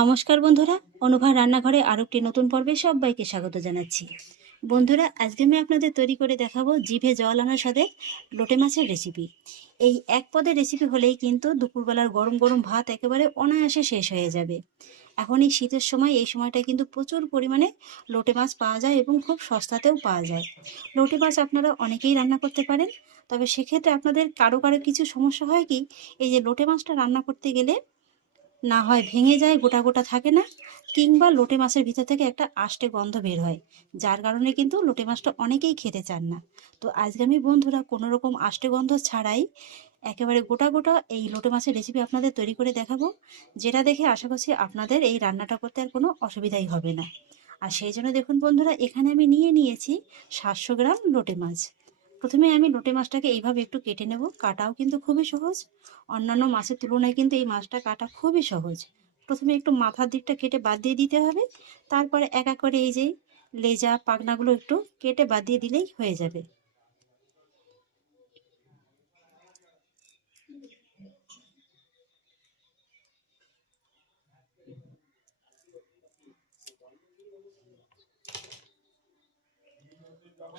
নমস্কার বন্ধুরা, অনুভা রান্নাঘরে আরও একটি নতুন পর্বে সবাইকে স্বাগত জানাচ্ছি। বন্ধুরা, আজকে আমি আপনাদের তৈরি করে দেখাবো জিভে জল আনার সাথে লোটে মাছের রেসিপি এই এক পদের রেসিপি হলেই কিন্তু দুপুরবেলার গরম গরম ভাত একেবারে অনায়াসে শেষ হয়ে যাবে। এখন এই শীতের সময় এই সময়টা কিন্তু প্রচুর পরিমাণে লোটে মাছ পাওয়া যায় এবং খুব সস্তাতেও পাওয়া যায়। লোটে মাছ আপনারা অনেকেই রান্না করতে পারেন, তবে সেক্ষেত্রে আপনাদের কারও কারও কিছু সমস্যা হয় কি? এই যে লোটে মাছটা রান্না করতে গেলে না হয় ভেঙে যায়, গোটা গোটা থাকে না, কিংবা লোটে মাছের ভিতর থেকে একটা আষ্টে গন্ধ বের হয়, যার কারণে কিন্তু লোটে মাছটা অনেকেই খেতে চান না। তো আজকে আমি বন্ধুরা কোনো রকম আষ্টে গন্ধ ছাড়াই একেবারে গোটা গোটা এই লোটে মাছের রেসিপি আপনাদের তৈরি করে দেখাবো, যেটা দেখে আশা করছি আপনাদের এই রান্নাটা করতে আর কোনো অসুবিধাই হবে না। আর সেই জন্য দেখুন বন্ধুরা, এখানে আমি নিয়ে নিয়েছি সাতশো গ্রাম লোটে মাছ। প্রথমে আমি লোটে মাছটাকে এইভাবে একটু কেটে নেব। কাটাও কিন্তু খুবই সহজ। অন্যান্য মাছের তুলনায় কিন্তু এই মাছটা কাটা খুবই সহজ। প্রথমে একটু মাথার দিকটা কেটে বাদ দিয়ে দিতে হবে। তারপরে এক এক করে এই যে লেজা, পাখনাগুলো একটু কেটে বাদ দিয়ে দিলেই হয়ে যাবে।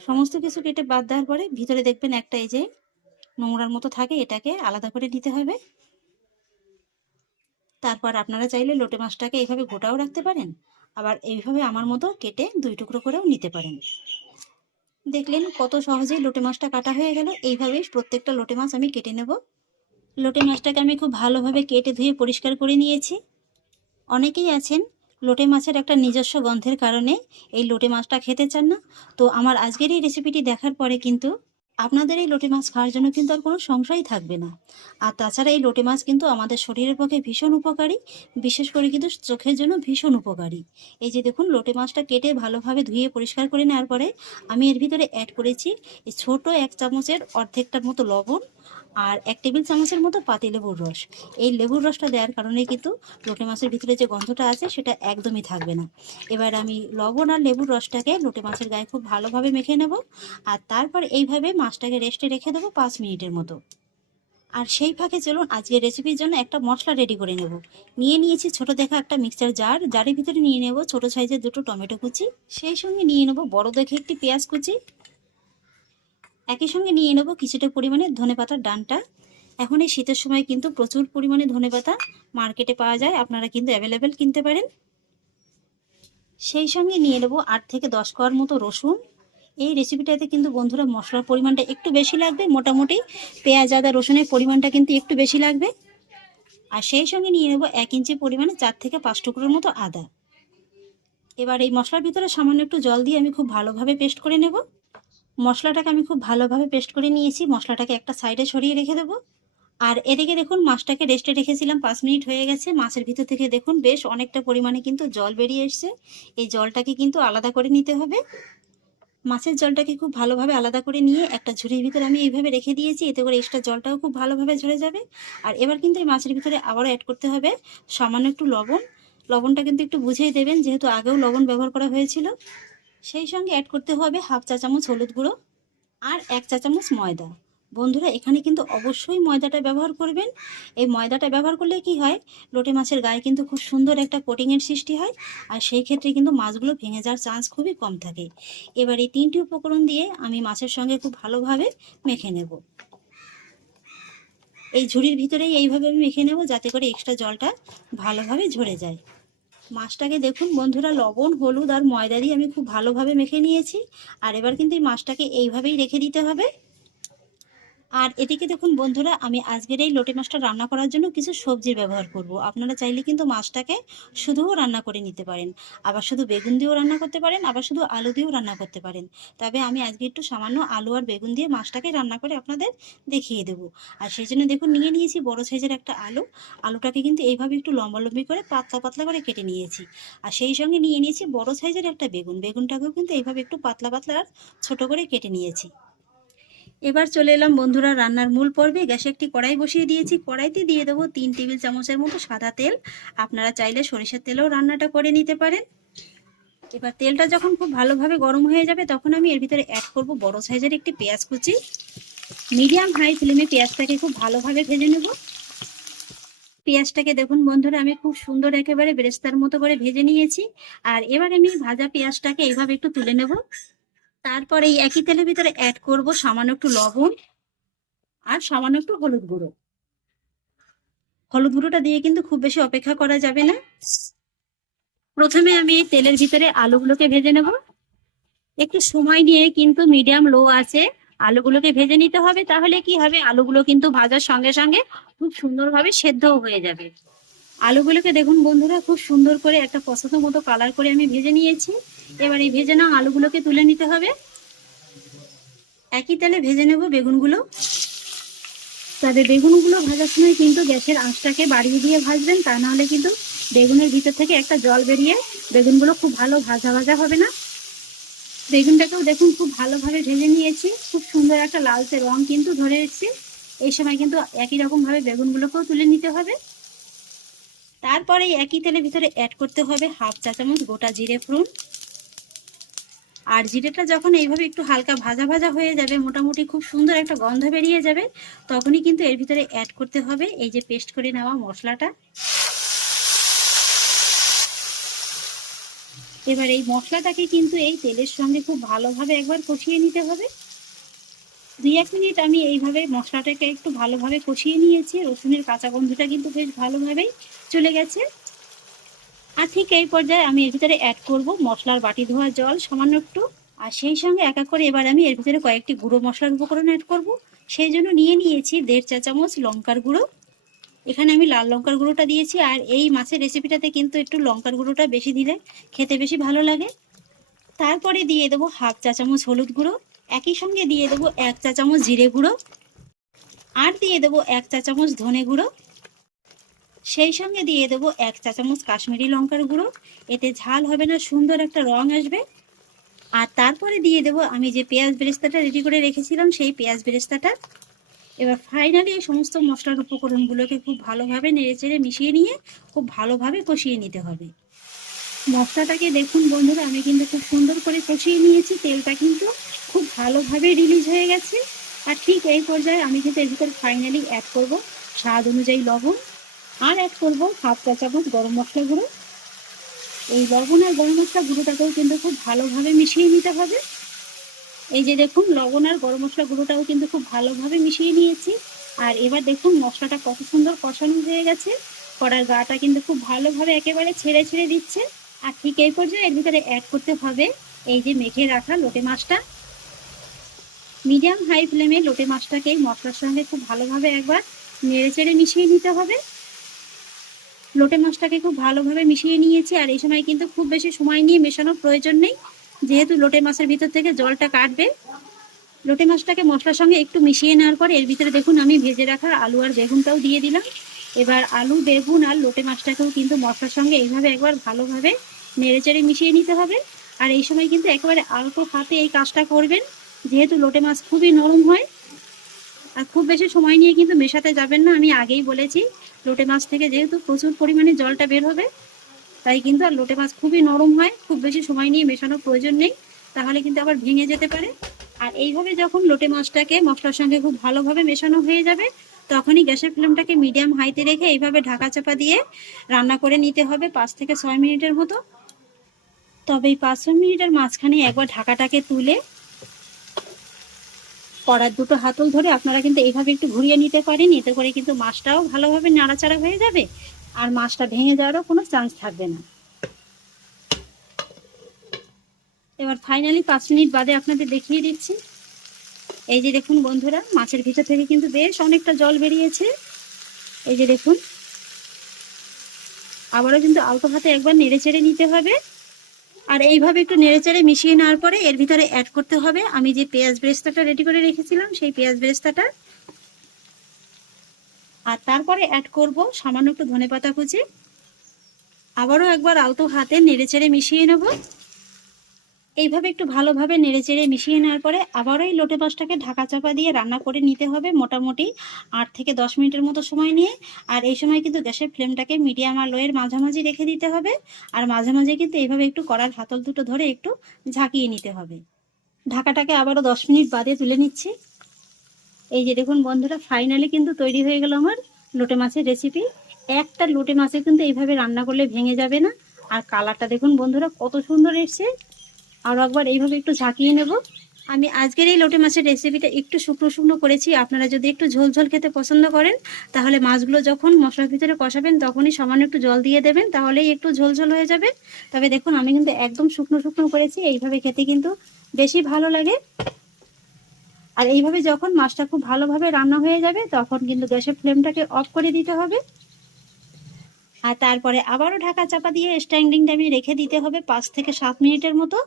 সমস্ত কিছু কেটে বাদ দেওয়ার পরে ভিতরে দেখবেন একটা এই যে নোংরার মতো থাকে, এটাকে আলাদা করে নিতে হবে। তারপর আপনারা চাইলে লোটে মাছটাকে এইভাবে গোটাও রাখতে পারেন, আবার এইভাবে আমার মতো কেটে দুই টুকরো করেও নিতে পারেন। দেখলেন কত সহজেই লোটে মাছটা কাটা হয়ে গেল। এইভাবেই প্রত্যেকটা লোটে মাছ আমি কেটে নেব। লোটে মাছটাকে আমি খুব ভালোভাবে কেটে ধুয়ে পরিষ্কার করে নিয়েছি। অনেকেই আছেন লোটে মাছের একটা নিজস্ব গন্ধের কারণে এই লোটে মাছটা খেতে চান না। তো আমার আজকের এই রেসিপিটি দেখার পরে কিন্তু আপনাদের এই লোটে মাছ খাওয়ার জন্য কিন্তু আর কোনো সংশয়ই থাকবে না। আর তাছাড়া এই লোটে মাছ কিন্তু আমাদের শরীরের পক্ষে ভীষণ উপকারী, বিশেষ করে কিন্তু চোখের জন্য ভীষণ উপকারী। এই যে দেখুন, লোটে মাছটা কেটে ভালোভাবে ধুয়ে পরিষ্কার করে নেওয়ার পরে আমি এর ভিতরে অ্যাড করেছি ছোট এক চামচের অর্ধেকটার মতো লবণ আর এক টেবিল চামচের মতো পাতি লেবুর রস। এই লেবুর রসটা দেওয়ার কারণে কিন্তু লোটে মাছের ভিতরে যে গন্ধটা আছে, সেটা একদমই থাকবে না। এবার আমি লবণ আর লেবুর রসটাকে লোটে মাছের গায়ে খুব ভালোভাবে মেখে নেব আর তারপর এইভাবে মাছটাকে রেস্টে রেখে দেবো পাঁচ মিনিটের মতো। আর সেই ফাঁকে চলুন আজকে রেসিপির জন্য একটা মশলা রেডি করে নেব। নিয়ে নিয়েছি ছোট দেখা একটা মিক্সচার জার। জারের ভিতরে নিয়ে নেব ছোট সাইজের দুটো টমেটো কুচি। সেই সঙ্গে নিয়ে নেব বড় দেখে একটি পেঁয়াজ কুচি। একই সঙ্গে নিয়ে নেব কিছুটা পরিমাণে ধনে পাতার ডানটা। এখন এই শীতের সময় কিন্তু প্রচুর পরিমাণে ধনে পাতা মার্কেটে পাওয়া যায়। আপনারা কিন্তু অ্যাভেলেবেল কিনতে পারেন। সেই সঙ্গে নিয়ে নেব আট থেকে দশ কোয়ার মতো রসুন। এই রেসিপিটাতে কিন্তু বন্ধুরা মশলার পরিমাণটা একটু বেশি লাগবে। মোটামুটি পেঁয়াজ, আদা, রসুনের পরিমাণটা কিন্তু একটু বেশি লাগবে। আর সেই সঙ্গে নিয়ে নেব এক ইঞ্চি পরিমাণে চার থেকে পাঁচ টুকরোর মতো আদা। এবার এই মশলার ভিতরে সামান্য একটু জল দিয়ে আমি খুব ভালোভাবে পেস্ট করে নেব। মশলাটাকে আমি খুব ভালোভাবে পেস্ট করে নিয়েছি। মশলাটাকে একটা সাইডে সরিয়ে রেখে দেবো। আর এদিকে দেখুন, মাছটাকে রেস্টে রেখেছিলাম, পাঁচ মিনিট হয়ে গেছে। মাছের ভিতর থেকে দেখুন, বেশ অনেকটা পরিমাণে কিন্তু জল বেরিয়ে এসছে। এই জলটাকে কিন্তু আলাদা করে নিতে হবে। মাছের জলটাকে খুব ভালোভাবে আলাদা করে নিয়ে একটা ঝুড়ির ভিতরে আমি এইভাবে রেখে দিয়েছি, এতে করে এক্সট্রা জলটাও খুব ভালোভাবে ঝরে যাবে। আর এবার কিন্তু এই মাছের ভিতরে আবারও অ্যাড করতে হবে সামান্য একটু লবণ। লবণটা কিন্তু একটু বুঝেই দেবেন, যেহেতু আগেও লবণ ব্যবহার করা হয়েছিল। সেই সঙ্গে অ্যাড করতে হবে হাফ চা চামচ হলুদ গুঁড়ো আর এক চা চামচ ময়দা। বন্ধুরা, এখানে কিন্তু অবশ্যই ময়দাটা ব্যবহার করবেন। এই ময়দাটা ব্যবহার করলে কি হয়, লোটে মাছের গায়ে কিন্তু খুব সুন্দর একটা কোটিংয়ের সৃষ্টি হয় আর সেই ক্ষেত্রে কিন্তু মাছগুলো ভেঙে যাওয়ার চান্স খুবই কম থাকে। এবার এই তিনটি উপকরণ দিয়ে আমি মাছের সঙ্গে খুব ভালোভাবে মেখে নেব। এই ঝুড়ির ভিতরেই এইভাবে আমি মেখে নেব যাতে করে এক্সট্রা জলটা ভালোভাবে ঝরে যায়। মাছটাকে দেখুন বন্ধুরা, লবণ, হলুদ আর ময়দা দিয়ে আমি খুব ভালোভাবে মেখে নিয়েছি। আর এবার কিন্তু এই মাছটাকে এইভাবেই রেখে দিতে হবে। আর এদিকে দেখুন বন্ধুরা, আমি আজকের এই লোটে মাছটা রান্না করার জন্য কিছু সবজির ব্যবহার করব। আপনারা চাইলে কিন্তু মাছটাকে শুধুও রান্না করে নিতে পারেন। আবার শুধু বেগুন দিয়েও রান্না করতে পারেন, আবার শুধু আলু দিয়েও রান্না করতে পারেন। তবে আমি আজকে একটু সামান্য আলু আর বেগুন দিয়ে মাছটাকে রান্না করে আপনাদের দেখিয়ে দেবো। আর সেই জন্য দেখুন, নিয়ে নিয়েছি বড় সাইজের একটা আলু। আলুটাকে কিন্তু এইভাবে একটু লম্বালম্বি করে পাতলা পাতলা করে কেটে নিয়েছি। আর সেই সঙ্গে নিয়ে নিয়েছি বড় সাইজের একটা বেগুন। বেগুনটাকেও কিন্তু এইভাবে একটু পাতলা পাতলা আর ছোটো করে কেটে নিয়েছি। এবার চলে এলাম বন্ধুরা রান্নার মূল পর্বে। গ্যাসে একটি কড়াই বসিয়ে দিয়েছি। কড়াইতে দিয়ে দেবো তিন টেবিল চামচের মতো সাদা তেল। আপনারা চাইলে সরিষার তেলেও রান্নাটা করে নিতে পারেন। এবার তেলটা যখন খুব ভালোভাবে গরম হয়ে যাবে, তখন আমি এর ভিতরে অ্যাড করব বড় সাইজের একটি পেঁয়াজ কুচি। মিডিয়াম হাই ফ্লেমে পেঁয়াজটাকে খুব ভালোভাবে ভেজে নেব। পেঁয়াজটাকে দেখুন বন্ধুরা, আমি খুব সুন্দর একেবারে বেরেস্তার মতো করে ভেজে নিয়েছি। আর এবার আমি ভাজা পেঁয়াজটাকে এইভাবে একটু তুলে নেব। তারপর এই একই তেলের ভিতরে অ্যাড করব সামান্য একটু লবণ আর সামান্য একটু হলুদ গুঁড়ো। হলুদ গুঁড়োটা দিয়ে কিন্তু খুব বেশি অপেক্ষা করা যাবে না। প্রথমে আমি এই তেলের ভিতরে আলুগুলোকে ভেজে নেব। একটু সময় নিয়ে কিন্তু মিডিয়াম লো আছে, আলুগুলোকে ভেজে নিতে হবে। তাহলে কি হবে? আলুগুলো কিন্তু ভাজার সঙ্গে সঙ্গে খুব সুন্দরভাবে সেদ্ধও হয়ে যাবে। আলুগুলোকে দেখুন বন্ধুরা, খুব সুন্দর করে একটা পছন্দ মতো কালার করে আমি ভেজে নিয়েছি। এবার এই ভেজে নাও আলুগুলোকে তুলে নিতে হবে। একই তেলে ভেজে নেব বেগুনগুলো। তবে বেগুনগুলো ভাজার সময় কিন্তু গ্যাসের আঁচটাকে বাড়িয়ে দিয়ে ভাজবেন, তা নাহলে কিন্তু বেগুনের ভিতর থেকে একটা জল বেরিয়ে বেগুনগুলো খুব ভালো ভাজা ভাজা হবে না। বেগুনটাকেও দেখুন খুব ভালোভাবে ভেজে নিয়েছি, খুব সুন্দর একটা লালচে রং কিন্তু ধরে এসেছে। এই সময় কিন্তু একই রকম ভাবে বেগুনগুলোকেও তুলে নিতে হবে। তারপরে একই তেলের ভিতরে অ্যাড করতে হবে হাফ চা চামচ গোটা জিরে ফোড়ন। আর জিরেটা যখন এইভাবে একটু হালকা ভাজা ভাজা হয়ে যাবে, মোটামুটি খুব সুন্দর একটা গন্ধ বেরিয়ে যাবে, তখনই কিন্তু এর ভিতরে অ্যাড করতে হবে এই যে পেস্ট করে নেওয়া মশলাটা। এবার এই মশলাটাকে কিন্তু এই তেলের সঙ্গে খুব ভালোভাবে একবার কষিয়ে নিতে হবে। দুই এক মিনিট আমি এইভাবে মশলাটাকে একটু ভালোভাবে কষিয়ে নিয়েছি, রসুনের কাঁচা গন্ধটা কিন্তু বেশ ভালোভাবেই চলে গেছে। আর ঠিক এই পর্যায়ে আমি এর ভিতরে অ্যাড করব মশলার বাটি ধোয়া জল, সামান্য একটু। আর সেই সঙ্গে একা করে এবার আমি এর ভিতরে কয়েকটি গুঁড়ো মশলার উপকরণ অ্যাড করব। সেই জন্য নিয়ে নিয়েছি দেড় চা চামচ লঙ্কার গুঁড়ো। এখানে আমি লাল লঙ্কার গুঁড়োটা দিয়েছি আর এই মাছের রেসিপিটাতে কিন্তু একটু লঙ্কার গুঁড়োটা বেশি দিলে খেতে বেশি ভালো লাগে। তারপরে দিয়ে দেবো হাফ চা চামচ হলুদ গুঁড়ো, একই সঙ্গে দিয়ে দেবো এক চা চামচ জিরে গুঁড়ো। আর দিয়ে দেবো এক চা চামচ ধনে গুঁড়ো। সেই সঙ্গে দিয়ে দেবো এক চা চামচ কাশ্মীরি লঙ্কার গুঁড়ো। এতে ঝাল হবে না, সুন্দর একটা রং আসবে। আর তারপরে দিয়ে দেবো আমি যে পেঁয়াজ বেরেস্তাটা রেডি করে রেখেছিলাম, সেই পেঁয়াজ বেরেস্তাটা। এবার ফাইনালি এই সমস্ত মশলার উপকরণগুলোকে খুব ভালোভাবে নেড়েচেড়ে মিশিয়ে নিয়ে খুব ভালোভাবে কষিয়ে নিতে হবে। মশলাটাকে দেখুন বন্ধুরা, আমি কিন্তু খুব সুন্দর করে কষিয়ে নিয়েছি, তেলটা কিন্তু খুব ভালোভাবে রিলিজ হয়ে গেছে। আর ঠিক এই পর্যায়ে আমি কিন্তু এর ভিতরে ফাইনালি অ্যাড করব স্বাদ অনুযায়ী লবণ। আর অ্যাড করব হাফ চা চামচ গরম মশলা গুঁড়ো। এই লবণ আর গরম মশলা গুঁড়োটাকেও কিন্তু খুব ভালোভাবে মিশিয়ে নিতে হবে। এই যে দেখুন, লবণ আর গরম মশলা গুঁড়োটাও কিন্তু খুব ভালোভাবে মিশিয়ে নিয়েছি। আর এবার দেখুন, মশলাটা কত সুন্দর কষানো হয়ে গেছে। কড়ার গাটা কিন্তু খুব ভালোভাবে একেবারে ছেড়ে ছেড়ে দিচ্ছে। আর ঠিক এই পর্যায়ে এর ভিতরে অ্যাড করতে হবে এই যে মেখে রাখা লোটে মাছটা। মিডিয়াম হাই ফ্লেমে লোটে মাছটাকে মশলার সঙ্গে খুব ভালোভাবে একবার নেড়ে চেড়ে মিশিয়ে নিতে হবে। লোটে মাছটাকে খুব ভালোভাবে মিশিয়ে নিয়েছি, আর এই সময় কিন্তু খুব বেশি সময় নিয়ে মেশানোর প্রয়োজন নেই। যেহেতু লোটে মাছের ভিতর থেকে জলটা কাটবে, লোটে মাছটাকে মশলার সঙ্গে একটু মিশিয়ে নেওয়ার পর এর ভিতরে দেখুন আমি ভেজে রাখা আলু আর বেগুনটাও দিয়ে দিলাম। এবার আলু, বেগুন আর লোটে মাছটাকেও কিন্তু মশলার সঙ্গে এইভাবে একবার ভালোভাবে নেড়েচেড়ে মিশিয়ে নিতে হবে। আর এই সময় কিন্তু একেবারে অল্প হাতে এই কাজটা করবেন, যেহেতু লোটে মাছ খুবই নরম হয়। আর খুব বেশি সময় নিয়ে কিন্তু মেশাতে যাবেন না, আমি আগেই বলেছি। লোটে মাছ থেকে যেহেতু প্রচুর পরিমাণে জলটা বের হবে, তাই কিন্তু আর লোটে মাছ খুবই নরম হয়, খুব বেশি সময় নিয়ে মেশানোর প্রয়োজন নেই, তাহলে কিন্তু আবার ভেঙে যেতে পারে। আর এইভাবে যখন লোটে মাছটাকে, মশলার সঙ্গে খুব ভালোভাবে মেশানো হয়ে যাবে, তখনই গ্যাসের ফ্লেমটাকে মিডিয়াম হাইতে রেখে এইভাবে ঢাকা চাপা দিয়ে রান্না করে নিতে হবে পাঁচ থেকে ছয় মিনিটের মতো। তবে এই পাঁচ মিনিটের মাঝখানে একবার ঢাকাটাকে তুলে কড়ার দুটো হাতল ধরে আপনারা কিন্তু এইভাবে একটু ঘুরিয়ে নিতে পারেন, এতে করে কিন্তু মাছটাও ভালোভাবে নাড়াচাড়া হয়ে যাবে আর মাছটা ভেঙে যাওয়ারও কোনো চান্স থাকবে না। এবার ফাইনালি পাঁচ মিনিট বাদে আপনাদের দেখিয়ে দিচ্ছি। এই যে দেখুন বন্ধুরা, মাছের ভিতর থেকে কিন্তু বেশ অনেকটা জল বেরিয়েছে। এই যে দেখুন, আবারও কিন্তু আলতো হাতে একবার নেড়ে চেড়ে নিতে হবে। আর এইভাবে একটু নেড়েচেড়ে মিশিয়ে নেওয়ার পরে এর ভিতরে অ্যাড করতে হবে। আমি যে পেঁয়াজ বেরেস্তাটা রেডি করে রেখেছিলাম, সেই পেঁয়াজ বেরেস্তাটা। আর তারপরে অ্যাড করব সামান্য একটু ধনে পাতা কুচি। আবারও একবার আলতো হাতে নেড়েচেড়ে মিশিয়ে নেব। এইভাবে একটু ভালোভাবে নেড়েচেড়ে মিশিয়ে নেওয়ার পরে আবারও এই লোটে মাছটাকে ঢাকা চাপা দিয়ে রান্না করে নিতে হবে মোটামুটি আট থেকে দশ মিনিটের মতো সময় নিয়ে। আর এই সময় কিন্তু গ্যাসের ফ্লেমটাকে মিডিয়াম আর লোয়ের মাঝামাঝি রেখে দিতে হবে। আর মাঝে মাঝে কিন্তু এইভাবে একটু কড়ার হাতল দুটো ধরে একটু ঝাঁকিয়ে নিতে হবে। ঢাকাটাকে আবারও দশ মিনিট বাদে তুলে নিচ্ছি। এই যে দেখুন বন্ধুরা, ফাইনালি কিন্তু তৈরি হয়ে গেল আমার লোটে মাছের রেসিপি। একটা লোটে মাছে কিন্তু এইভাবে রান্না করলে ভেঙে যাবে না। আর কালারটা দেখুন বন্ধুরা, কত সুন্দর এসছে। আরও একবার এইভাবে একটু ঝাঁকিয়ে নেব। আমি আজকের এই লোটে মাছের রেসিপিটা একটু শুকনো শুকনো করেছি। আপনারা যদি একটু ঝোল ঝোল খেতে পছন্দ করেন, তাহলে মাছগুলো যখন মশলার ভিতরে কষাবেন, তখনই সামান্য একটু জল দিয়ে দেবেন, তাহলেই একটু ঝোল ঝোল হয়ে যাবে। তবে দেখুন, আমি কিন্তু একদম শুকনো শুকনো করেছি। এইভাবে খেতে কিন্তু বেশি ভালো লাগে। আর এইভাবে যখন মাছটা খুব ভালোভাবে রান্না হয়ে যাবে, তখন কিন্তু গ্যাসের ফ্লেমটাকে অফ করে দিতে হবে। আর তারপরে আবারও ঢাকা চাপা দিয়ে স্ট্যান্ডিং টাইমে রেখে দিতে হবে পাঁচ থেকে সাত মিনিটের মতো।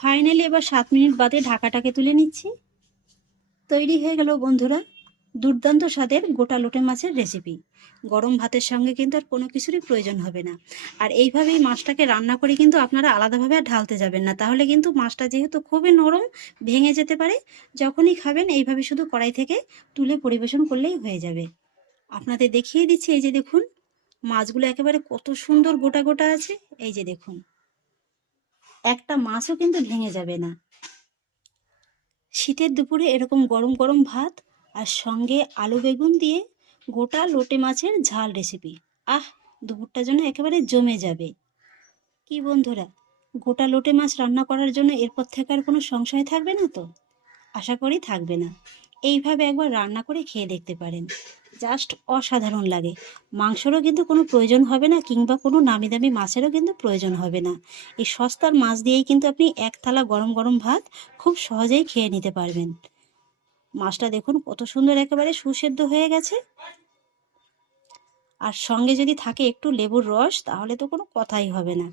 ফাইনালি এবার সাত মিনিট বাদে ঢাকাটাকে তুলে নিচ্ছি। তৈরি হয়ে গেল বন্ধুরা, দুর্দান্ত স্বাদের গোটা লোটে মাছের রেসিপি গরম ভাতের সঙ্গে কিন্তু আর কোনো কিছুরই প্রয়োজন হবে না। আর এইভাবেই মাছটাকে রান্না করে কিন্তু আপনারা আলাদাভাবে আর ঢালতে যাবেন না। তাহলে কিন্তু মাছটা যেহেতু খুবই নরম, ভেঙে যেতে পারে, যখনই খাবেন এইভাবে শুধু কড়াই থেকে তুলে পরিবেশন করলেই হয়ে যাবে। আপনাদের দেখিয়ে দিচ্ছি, এই যে দেখুন, মাছগুলো একেবারে কত সুন্দর গোটা গোটা আছে। এই যে দেখুন একটা মাছও কিন্তু ভেঙে যাবে না। শীতের দুপুরে এরকম গরম গরম ভাত আর সঙ্গে আলু বেগুন দিয়ে গোটা লোটে মাছের ঝাল রেসিপি আহ দুপুরটার জন্য একেবারে জমে যাবে। কি বন্ধুরা, গোটা লোটে মাছ রান্না করার জন্য এরপর থেকে আর কোনো সংশয় থাকবে না তো? আশা করি থাকবে না। এইভাবে একবার রান্না করে খেয়ে দেখতে পারেন। জাস্ট অসাধারণ লাগে। মাংসরও কিন্তু কোনো প্রয়োজন হবে না, কিংবা কোনো নামি দামি মাছেরও কিন্তু প্রয়োজন হবে না। এই সস্তার মাছ দিয়েই কিন্তু আপনি এক থালা গরম গরম ভাত খুব সহজেই খেয়ে নিতে পারবেন। মাছটা দেখুন কত সুন্দর একেবারে সুসেদ্ধ হয়ে গেছে। আর সঙ্গে যদি থাকে একটু লেবুর রস, তাহলে তো কোনো কথাই হবে না।